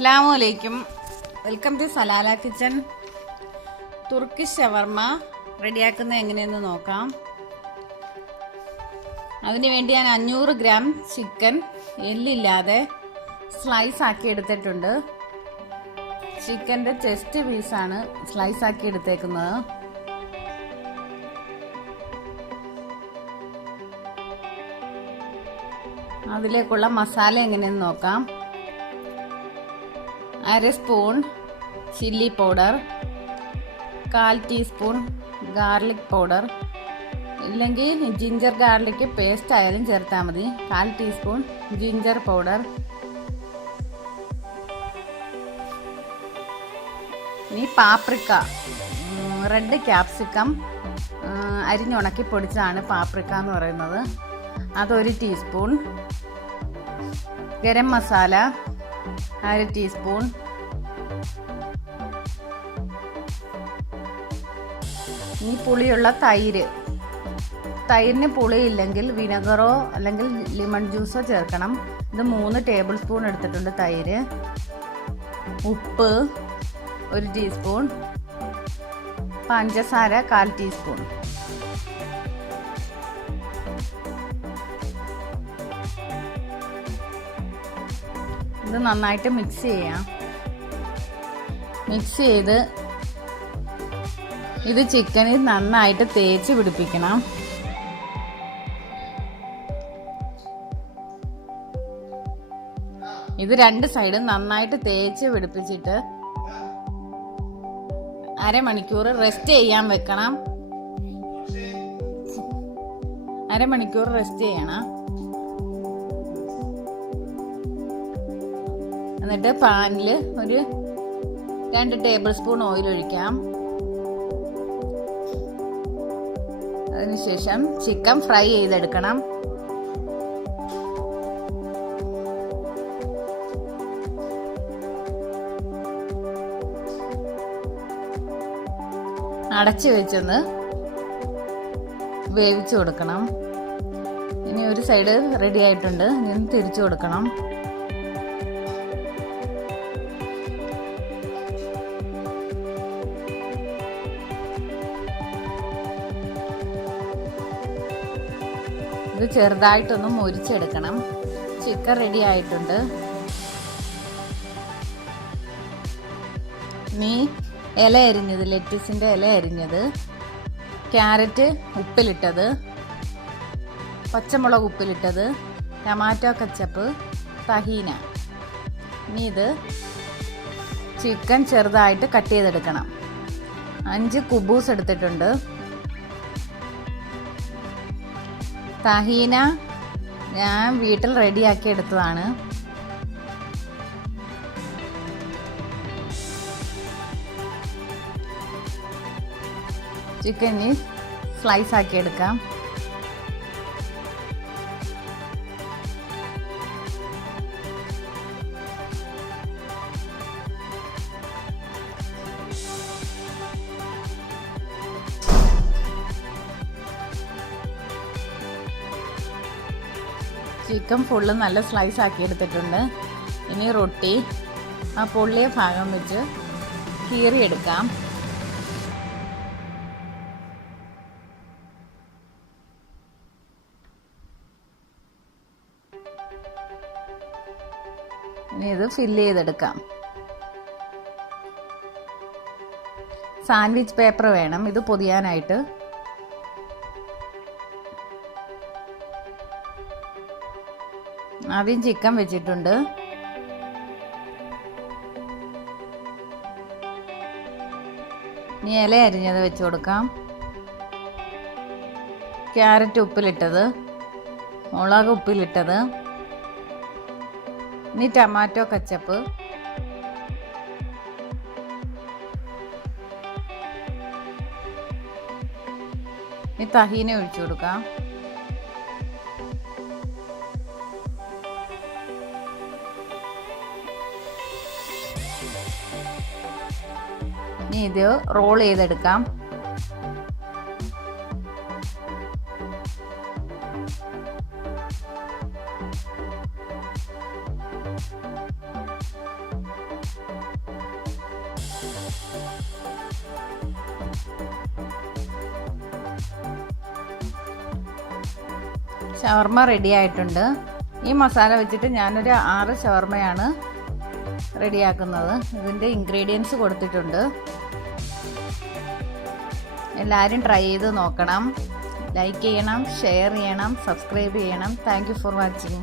Assalamualaikum. Welcome to Salalah kitchen. Turkish Shawarma റെഡിയാക്കുന്നത് എങ്ങനെയെന്ന് നോക്കാം. അതിനുവേണ്ടി ഞാൻ 500 ഗ്രാം ചിക്കൻ എല്ലില്ലാതെ സ്ലൈസ് ആക്കി എടുത്തിട്ടുണ്ട്. ചിക്കൻ്റെ ചെസ്റ്റ് പീസാണ് സ്ലൈസ് ആക്കി എടുത്തേക്കുന്നത്. അതിലേക്കുള്ള മസാല എങ്ങനെയെന്ന് നോക്കാം. 1/2 spoon chilli powder, 1/4 teaspoon garlic powder, ഇല്ലെങ്കിൽ ജിഞ്ചർ ഗാർലിക് പേസ്റ്റ് ആയാലും ചേർത്താൽ മതി. 1/4 ടീസ്പൂൺ ജിഞ്ചർ പൗഡർ. ഇനി പാപ്രിക്ക, റെഡ് ക്യാപ്സിക്കം അരിഞ്ഞുണക്കി പൊടിച്ചതാണ് പാപ്രിക്ക എന്ന് പറയുന്നത്. അത് 1 ടീസ്പൂൺ. ഗരം മസാല 1/2 ടീസ്പൂൺ. ഈ പുളിയുള്ള തൈരിന് പുളിയില്ലെങ്കിൽ വിനെഗറോ അല്ലെങ്കിൽ ലെമൺ ജ്യൂസോ ചേർക്കണം. ഇത് 3 ടേബിൾ സ്പൂൺ എടുത്തിട്ടുണ്ട് തൈര്. ഉപ്പ് 1 ടീസ്പൂൺ. പഞ്ചസാര 1/4 ടീസ്പൂൺ. ഇത് നന്നായിട്ട് മിക്സ് ചെയ്യാം. മിക്സ് ചെയ്ത് ഇത് ചിക്കനിൽ നന്നായിട്ട് തേച്ച് പിടിപ്പിക്കണം. ഇത് 2 സൈഡും നന്നായിട്ട് തേച്ച് പിടിപ്പിച്ചിട്ട് അരമണിക്കൂർ റെസ്റ്റ് ചെയ്യാൻ വെക്കണം. അരമണിക്കൂർ റെസ്റ്റ് ചെയ്യണം. എന്നിട്ട് പാനിൽ ഒരു 2 ടേബിൾ സ്പൂൺ ഓയിൽ ഒഴിക്കാം. അതിനുശേഷം ചിക്കൻ ഫ്രൈ ചെയ്തെടുക്കണം. അടച്ചു വെച്ചൊന്ന് വേവിച്ചു കൊടുക്കണം. ഇനി ഒരു സൈഡ് റെഡി ആയിട്ടുണ്ട്. ഇനി തിരിച്ചു കൊടുക്കണം. ഇത് ചെറുതായിട്ടൊന്ന് മൊരിച്ചെടുക്കണം. ചിക്കൻ റെഡി ആയിട്ടുണ്ട്. ഇനി ഇല അരിഞ്ഞത്, ലെറ്റസിൻ്റെ ഇല അരിഞ്ഞത്, ക്യാരറ്റ് ഉപ്പിലിട്ടത്, പച്ചമുളക് ഉപ്പിലിട്ടത്, ടൊമാറ്റോ കച്ചപ്പ്, തഹീന. ഇനി ഇത് ചിക്കൻ ചെറുതായിട്ട് കട്ട് ചെയ്തെടുക്കണം. 5 കുബൂസ് എടുത്തിട്ടുണ്ട്. തഹീന ഞാൻ വീട്ടിൽ റെഡിയാക്കി എടുത്തതാണ്. ചിക്കന് സ്ലൈസ് ആക്കി എടുക്കാം. ചിക്കൻ ഫുള്ള് നല്ല സ്ലൈസ് ആക്കി എടുത്തിട്ടുണ്ട്. ഇനി റൊട്ടി ആ പൊള്ളിയ ഭാഗം വെച്ച് കീറിയെടുക്കാം. ഇനി ഇത് ഫില്ല് ചെയ്തെടുക്കാം. സാൻഡ്വിച്ച് പേപ്പർ വേണം ഇത് പൊതിയാനായിട്ട്. ആദ്യം ചിക്കൻ വെച്ചിട്ടുണ്ട്. ഇനി ഇല അരിഞ്ഞത് വെച്ച് കൊടുക്കാം. ക്യാരറ്റ് ഉപ്പിലിട്ടത്, മുളക് ഉപ്പിലിട്ടത്, ഇനി ടൊമാറ്റോ കച്ചപ്പ്, ഇനി തഹീന ഒഴിച്ചു കൊടുക്കാം. ഇനി ഇത് റോൾ ചെയ്തെടുക്കാം. ഷവർമ റെഡി ആയിട്ടുണ്ട്. ഈ മസാല വെച്ചിട്ട് ഞാനൊരു 6 ഷവർമയാണ് റെഡിയാക്കുന്നത്. ഇതിൻ്റെ ഇൻഗ്രീഡിയൻസ് കൊടുത്തിട്ടുണ്ട്. എല്ലാവരും ട്രൈ ചെയ്ത് നോക്കണം. ലൈക്ക് ചെയ്യണം, ഷെയർ ചെയ്യണം, സബ്സ്ക്രൈബ് ചെയ്യണം. Thank you for watching.